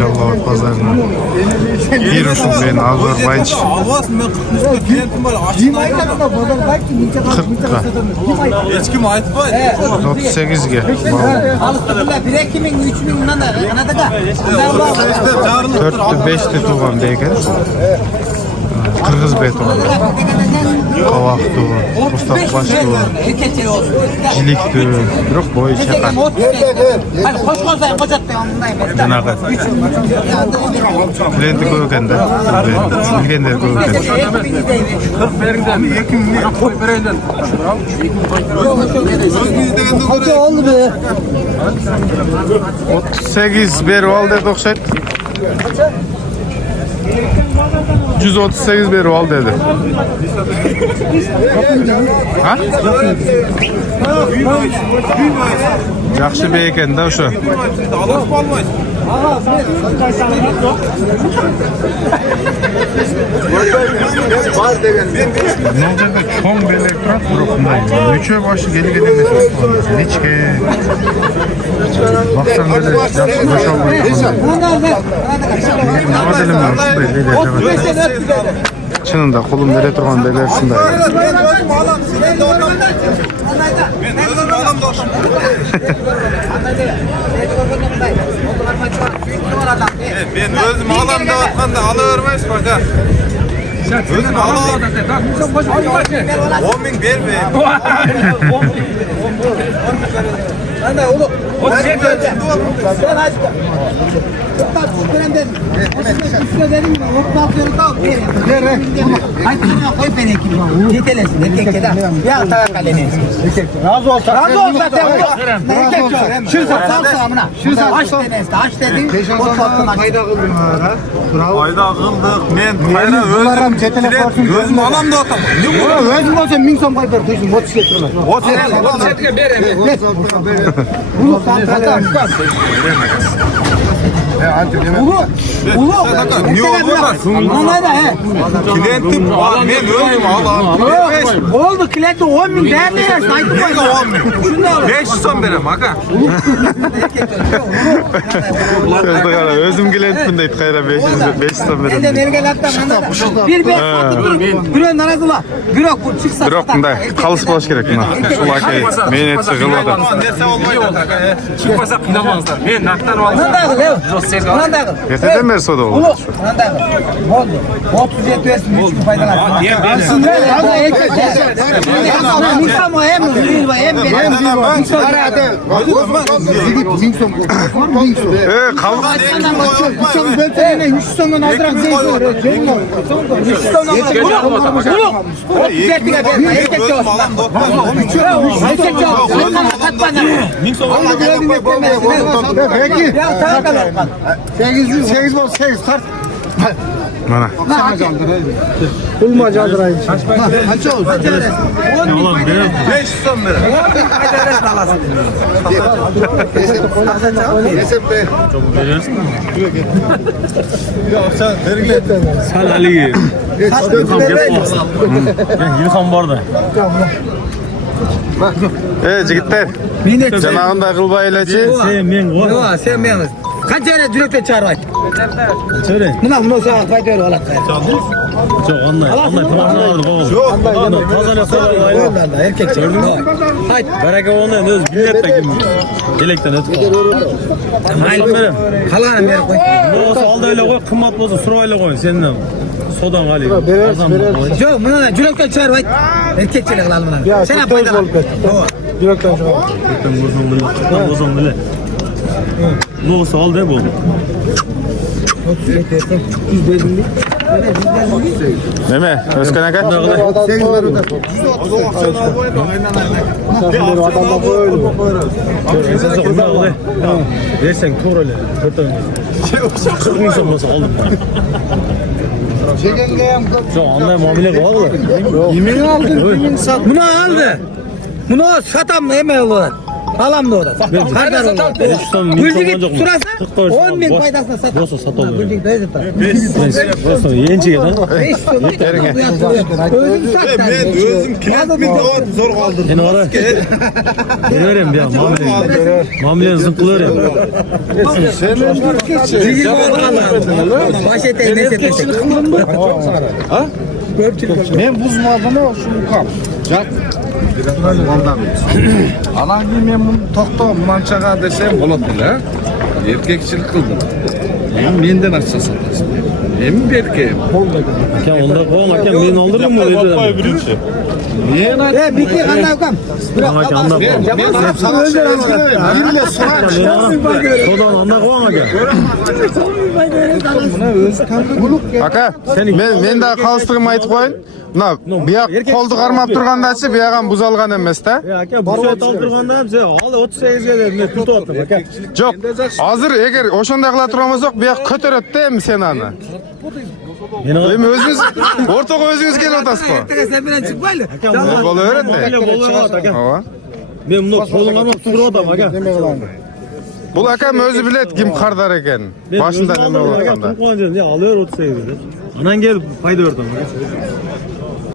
Yalovut pazarına. Bir uşun ben Azerbaycan. 40'a. Hiç kim aytmaydı. 38'ge. 4'tü 5'ti tuğan beyken. Kırgız bey tuğan. Kavak tuğan. Mustafa baş tuğan. Cilik tuğan. Yok boyu çakar. Cenaka. Klenti koyken de. Bilgenler koyken de. 40 veringden 2 milyon koy vereyden. Kaça oldu be? 38 beri oldu dokşet. 138 beri oldu dedi. Ha? Yaxşı beyken de şu. Nolcada çoğun bir elektron durumundayım. Üçe başı geri gelmesi. Hiç ki. Baksan böyle yaxşı boş olmuyor. Ama dilimden şu belli. Çınında kolum bere turgan beler şunday. Ben özüm alamda atmanda alıvermeyiz bak ha. Özüm alam. 10 bin vermeyeyim. Ana oğlum. O şey de. Sen aç. Tutar süren dedim. Üstüne dedim mi? Oklatları da ver. Haydi koy beni ki. Yetelesin erkek de. Ya tavakalene. Razı olsun. Razı olsun sen oğlum. Erkek şu salsa amına. Şu aç deneste. Aç dedim. Oklatını fayda kıldım ha. Fayda kıldık. Men hayra özüm alamda atam. Özüm olsa 1000 so'm qo'yib ber, to'ysin, motos keltirlar. O sen Ulu santrata. Ulu. niye olmaz? Anlayda he. Klientim var. Men özüm alam. Oldu kliyenti 10 bin değerli ya. Saydı Ne koy. 10 bin? Şunu da al. 500 son verem aga. Özüm gelentmin deyip kayra 5 son Ben de verim. nereye lattım anladın. Bir sattı dur. Bir narazıla. Bir ok bu çıksa. Bir okunda kalıs bulaş gerek buna. Sulakay. Men etse kılmadı. Nese olmaydı aga. Çıkmasa kıyamazlar. Ben naktan aldım. Ulan dağıl lev. Ulan dağıl. Yeteden beri soda Ulu. oldu. Ulan dağıl. Oldu. 37 versin. Hiç faydalan. Aslında ya erkek. Nisan o hem Kalıs. Mana. Bulma caldırayım. Kaç oldu? 500 son verem. Sen vergilet. Sen Ali. Yılkan var da. Jigitler. Janagında kılba ilaçı. Men var. Yo, sen beğenmez. Kaç tane direkte çağır. Söyle. Bunu sana fayda ver ola. Çok anlay. Anlay tamamlanır baba. Yok. Pazara sonra Ondan da erkek çağır. Haydi. Bereke ondan öz millet bekim. Gelekten ötü. Hayır. Kalanı ver koy. Ne olsa aldı öyle koy. Kımmat bozdu. Sırayla koy. Seninle. Sodan Ali. Yo, bunu da direkte çağır. Haydi. Erkek çağır alalım bunu. Sen fayda ver. Direkten bozun bile. Ne olsa aldı bu. Meme, Özkan Aka. Versen tur öyle. 40 bin olmasa aldım. Çok anlayın muamele kovalı. Bunu aldı. Bunu satam mı emeği? Halam da orada. Kardar orada. Gülcük şurası 10.000 faydasına satar. Bosa satalım. Gülcük de satar. Bosa yenci ya. 5 sonu. Özüm sat. Ben özüm kilit bir daha zor kaldım. Ben oraya. Ben vereyim ya. Mamleyen zımpılır ya. Cigil balığı. Baş eteği ne sepesi. Ben buz malzeme şu ukam. Cak. Alan giymem bunu tokto mançağa desem болады bile. Erkekçilik kıldım. Menden açsa satasın. Ben bir erkeğim. Ya onda kovan hakem beni aldırır mı dedi. Niye lan? Bir kere kandan ukam. Hakem anda kovan. Ben sana Birle sorar. Sodan anda kovan hakem. Aka, men daha kalыстығым айтып қойын. Мына бияқ қолды қармап тұрғандашы, бияған бұзалған емес та. Ya hakem bu saat aldırganda hepsi al 38'e de tutu attım hakem. Жоқ, азыр егер ошондой кыла турган болсок, бияк көтөрөт да эми сен аны. Эми өзүңүз ортого өзүңүз келип атасызбы? Sen bile çıkmayla. Боло берет да. Ооба. Ben bunu kolunlarına tutup atam hakem. Бул акам өзү билет ким кардар экенин. Башында неме болуп атканда. Ya alıyor 38'de. Anan gelip fayda verdim hakem.